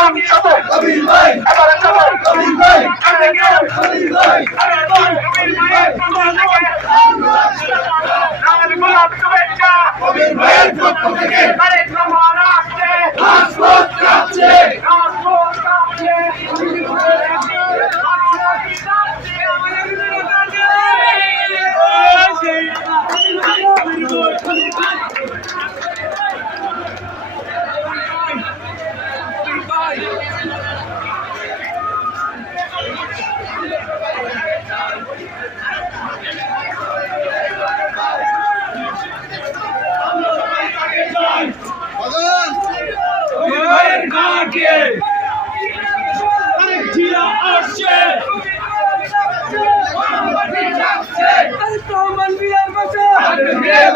আমি সাথে কবির ভাই এবারে যাবো কবির ভাই আমি গেলাম কবির ভাই আমি কবির ভাইয়ের শুভেচ্ছা কবির ভাইয়ের পক্ষ থেকে আরে প্রমাণ আসছে রাজপথ কাঁপছে রাজপথ কাঁপছে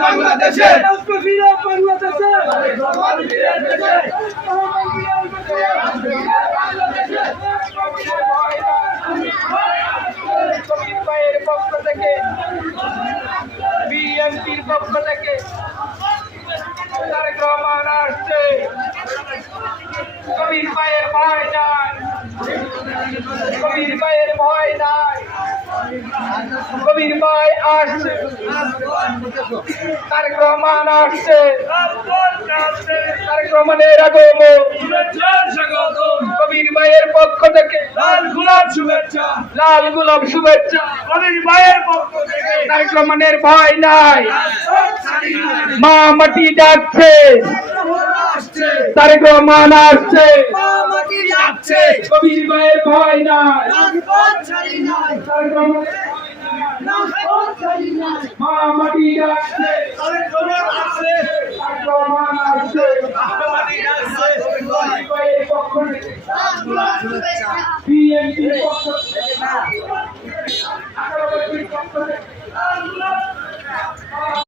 বাংলাদেশে কবির ভাইয়ের পক্ষ থেকে বিএনপির পক্ষ থেকে তারেক রহমান আসছে কবির ভাইয়ের ভয় নাই কবির ভাইয়ের ভয় নাই কবির ভাই আসছে তারেক রহমান আসছে তারেক রহমানের আগমন কবির ভাইয়ের পক্ষ থেকে লাল গোলাপ শুভেচ্ছা লাল গোলাপ শুভেচ্ছা কবির ভাইয়ের পক্ষ থেকে তারেক রহমানের ভয় নাই মা মাটি ডাকছে তারেক রহমান আসছে কবির ভাইয়ের ভয় নাই তারেক রহমান মা মাটি ডাকছে তারেক রহমান আসছে কবির ভাইয়ের পক্ষ থেকে বিএনপির পক্ষ থেকে